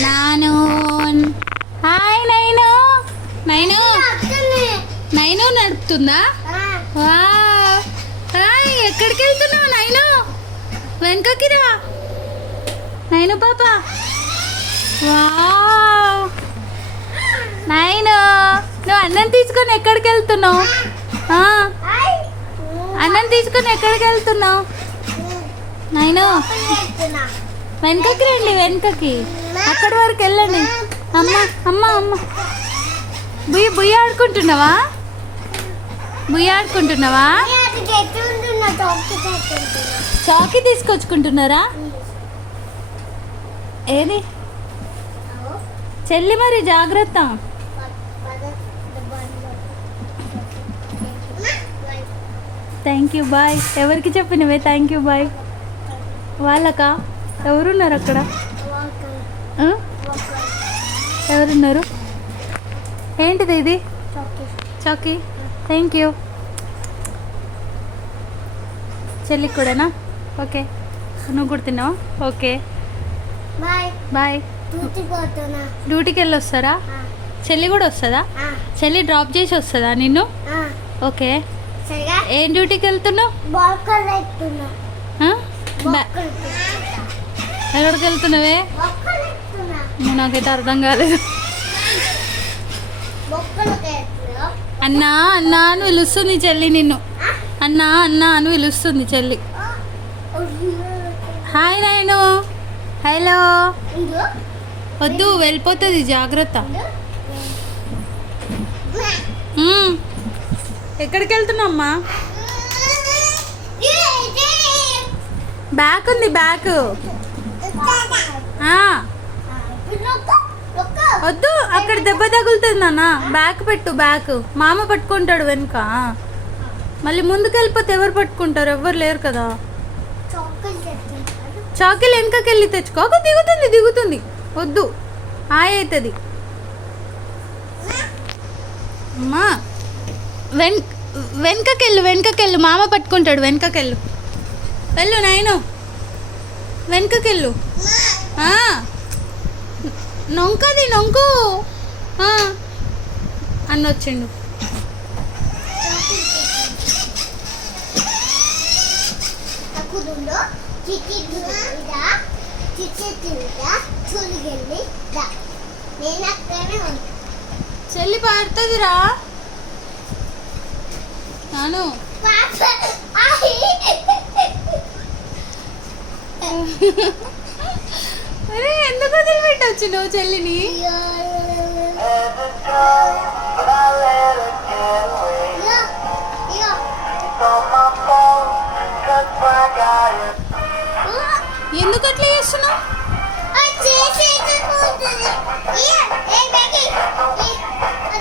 నాను hi nine nine nine నడుపుతుందా వా hi ఎక్కడికి వెళ్తున్నావు నైను వెనకకి రా నైను పాప వా నైను నువ్వు అన్నం తీసుకొని ఎక్కడికి వెళ్తున్నావు అన్నం తీసుకొని ఎక్కడికి వెళ్తున్నావు నైను వెనకకి రండి వెనకకి అక్కడి వరకు వెళ్ళండి అమ్మ అమ్మ అమ్మ బుయ్య ఆడుకుంటున్నావా చాకీ తీసుకొచ్చుకుంటున్నారా ఏది చెల్లి మరి జాగ్రత్త థ్యాంక్ యూ బాయ్ ఎవరికి చెప్పినవే థ్యాంక్ యూ బాయ్ వాళ్ళకా ఎవరున్నారు అక్కడ ఎవరున్నారు ఏంటిది ఇది చాకీ థ్యాంక్ యూ చెల్లికి కూడానా ఓకే నువ్వు కూడా తిన్నావా ఓకే బాయ్ డ్యూటీకి వెళ్ళి వస్తారా చెల్లి కూడా వస్తుందా చెల్లి డ్రాప్ చేసి వస్తుందా నిన్ను ఓకే ఏం డ్యూటీకి వెళ్తున్నావు ఎక్కడికి వెళ్తున్నావే నాకైతే అర్థం కాలేదు అన్నా అన్నా అని పిలుస్తుంది చెల్లి నిన్ను అన్నా అన్నా అని పిలుస్తుంది చెల్లి హాయ్ నాయను హలో వద్దు వెళ్ళిపోతుంది జాగ్రత్త ఎక్కడికి వెళ్తున్నామ్మా బ్యాగ్ ఉంది బ్యాగ్ వద్దు అక్కడ దెబ్బ తగులుతుంది నాన్న బ్యాగ్ పెట్టు బ్యాగ్ మామ పట్టుకుంటాడు వెనుక మళ్ళీ ముందుకు వెళ్ళిపోతే ఎవరు పట్టుకుంటారు ఎవ్వరు లేరు కదా చాకీలు వెనకకి వెళ్ళి తెచ్చుకో దిగుతుంది దిగుతుంది వద్దు హాయ్ అవుతుంది అమ్మా వెనకకెళ్ళు మామ పట్టుకుంటాడు వెనకకెళ్ళు వెళ్ళు నాయను వెనకకెళ్ళు నొంకది నొంకు అన్న వచ్చిండు చెల్లి పడుతుందిరా నాను అరే ఎందుకు వదిలిపెట్టవచ్చు నువ్వు చెల్లిని ఎందుకు అట్లా